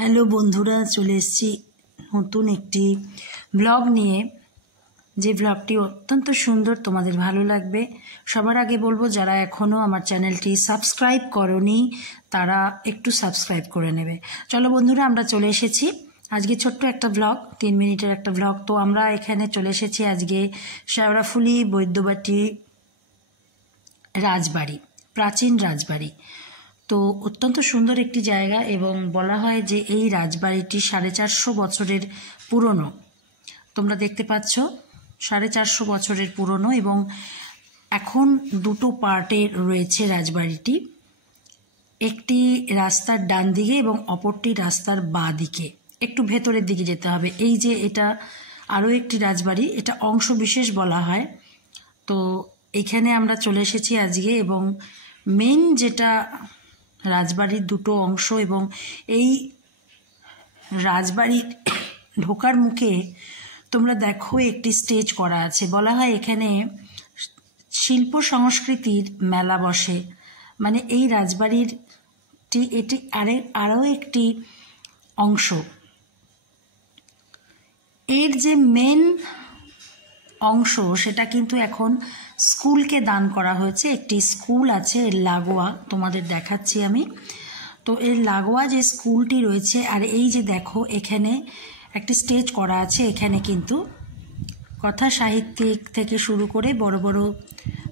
Hello বন্ধুরা, চলে এসেছি নতুন একটি ব্লগ নিয়ে। যে ব্লগটি অত্যন্ত সুন্দর, তোমাদের ভালো লাগবে। সবার আগে বলবো, যারা এখনও আমার চ্যানেলটি সাবস্ক্রাইব করনি তারা একটু সাবস্ক্রাইব করে নেবে। চলো বন্ধুরা, আমরা চলে এসেছি আজকে ছোট্ট একটা ব্লগ, 3 মিনিটের একটা ব্লগ। তো আমরা এখানে চলে এসেছি আজকে শেওড়াফুলি বৈদ্যবাটি রাজবাড়ি, প্রাচীন রাজবাড়ি। তো অত্যন্ত সুন্দর একটি জায়গা, এবং বলা হয় যে এই রাজবাড়িটি 450 বছরের পুরনো। তোমরা দেখতে পাচ্ছ 450 বছরের পুরনো, এবং এখন দুটো পার্টে রয়েছে রাজবাড়িটি। একটি রাস্তার ডান দিকে এবং অপরটি রাস্তার বাঁ দিকে, একটু ভেতরের দিকে যেতে হবে। এই যে এটা আরও একটি রাজবাড়ি, এটা অংশ বিশেষ বলা হয়। তো এখানে আমরা চলে এসেছি আজকে, এবং মেন যেটা রাজবাড়ির দুটো অংশ, এবং এই রাজবাড়ির ঢোকার মুখে তোমরা দেখো একটি স্টেজ করা আছে। বলা হয় এখানে শিল্প সংস্কৃতির মেলা বসে। মানে এই রাজবাড়ির এটি আরও একটি অংশ। এর যে মেন অংশ সেটা কিন্তু এখন স্কুলকে দান করা হয়েছে। একটি স্কুল আছে এর লাগোয়া, তোমাদের দেখাচ্ছি আমি। তো এর লাগোয়া যে স্কুলটি রয়েছে, আর এই যে দেখো এখানে একটি স্টেজ করা আছে। এখানে কিন্তু কথা সাহিত্যিক থেকে শুরু করে বড় বড়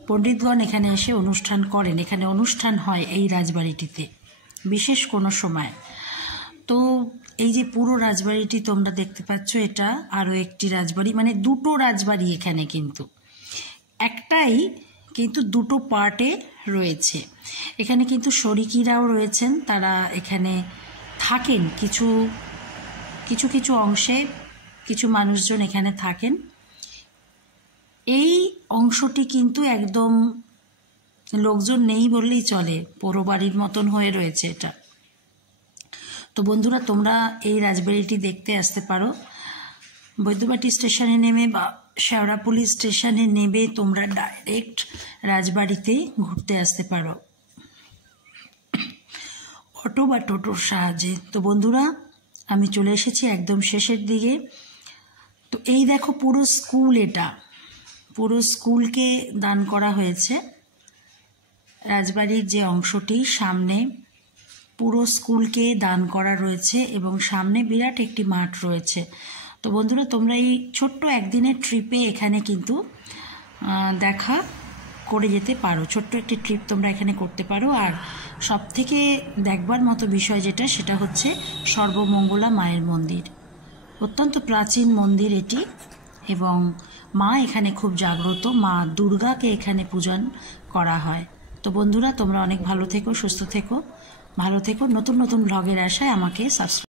পণ্ডিতগণ এখানে এসে অনুষ্ঠান করেন। এখানে অনুষ্ঠান হয় এই রাজবাড়িটিতে বিশেষ কোনো সময়। তো এই যে পুরো রাজবাড়িটি তোমরা দেখতে পাচ্ছ, এটা আরও একটি রাজবাড়ি। মানে দুটো রাজবাড়ি এখানে, কিন্তু একটাই কিন্তু দুটো পার্টে রয়েছে। এখানে কিন্তু শরিকিরাও রয়েছেন, তারা এখানে থাকেন। কিছু কিছু কিছু অংশে কিছু মানুষজন এখানে থাকেন। এই অংশটি কিন্তু একদম লোকজন নেই বললেই চলে, পোড়ো বাড়ির মতন হয়ে রয়েছে এটা। তো বন্ধুরা, তোমরা এই রাজবাড়িটি দেখতে আসতে পারো। বৈদ্যবাটি স্টেশনে নেমে বা শেওড়াফুলি স্টেশনে নেমে তোমরা ডাইরেক্ট রাজবাড়িতে ঘুরতে আসতে পারো অটো বা টোটোর সাহায্যে। তো বন্ধুরা, আমি চলে এসেছি একদম শেষের দিকে। তো এই দেখো পুরো স্কুল, এটা পুরো স্কুলকে দান করা হয়েছে। রাজবাড়ির যে অংশটি সামনে পুরো স্কুলকে দান করা রয়েছে, এবং সামনে বিরাট একটি মাঠ রয়েছে। তো বন্ধুরা, তোমরা এই ছোট্ট একদিনের ট্রিপে এখানে কিন্তু দেখা করে যেতে পারো। ছোট্ট একটি ট্রিপ তোমরা এখানে করতে পারো। আর সব থেকে দেখবার মতো বিষয় যেটা, সেটা হচ্ছে সর্বমঙ্গলা মায়ের মন্দির। অত্যন্ত প্রাচীন মন্দির এটি, এবং মা এখানে খুব জাগ্রত। মা দুর্গাকে এখানে পূজন করা হয়। তো বন্ধুরা, তোমরা অনেক ভালো থেকো, সুস্থ থেকো, ভালো থেকো। নতুন নতুন ব্লগের আশায় আমাকে সাবস্ক্রাইব